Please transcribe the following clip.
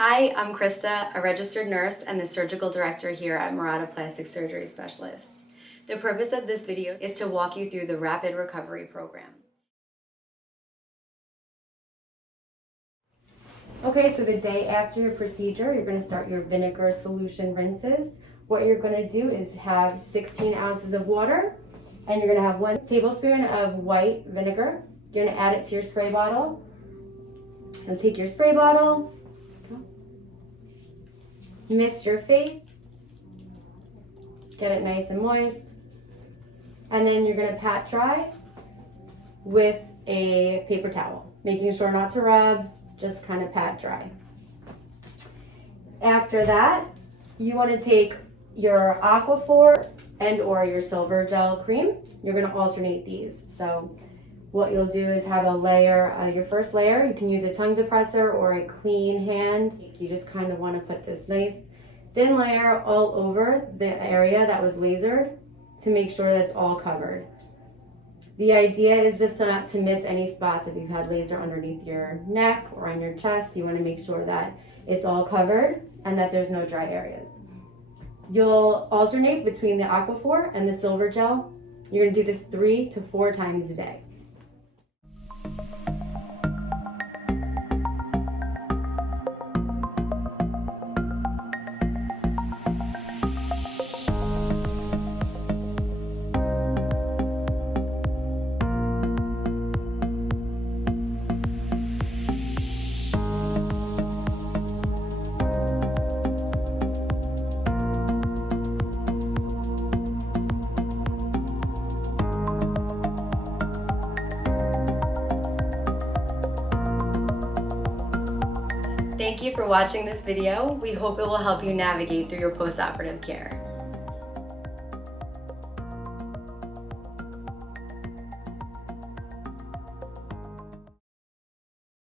Hi, I'm Krista, a registered nurse and the surgical director here at Murata Plastic Surgery Specialists. The purpose of this video is to walk you through the Rapid Recovery Program. Okay, so the day after your procedure, you're going to start your vinegar solution rinses. What you're going to do is have 16 ounces of water, and you're going to have 1 tablespoon of white vinegar. You're going to add it to your spray bottle. And take your spray bottle, mist your face, get it nice and moist, and then you're going to pat dry with a paper towel, making sure not to rub, just kind of pat dry. After that, you want to take your Aquaphor and or your Silver Gel cream. You're going to alternate these. So what you'll do is have a layer, your first layer, you can use a tongue depressor or a clean hand. You just kind of want to put this nice thin layer all over the area that was lasered to make sure that's all covered. The idea is just not to miss any spots. If you've had laser underneath your neck or on your chest, you want to make sure that it's all covered and that there's no dry areas. You'll alternate between the Aquaphor and the Silver Gel. You're going to do this 3 to 4 times a day. Thank you for watching this video. We hope it will help you navigate through your post-operative care.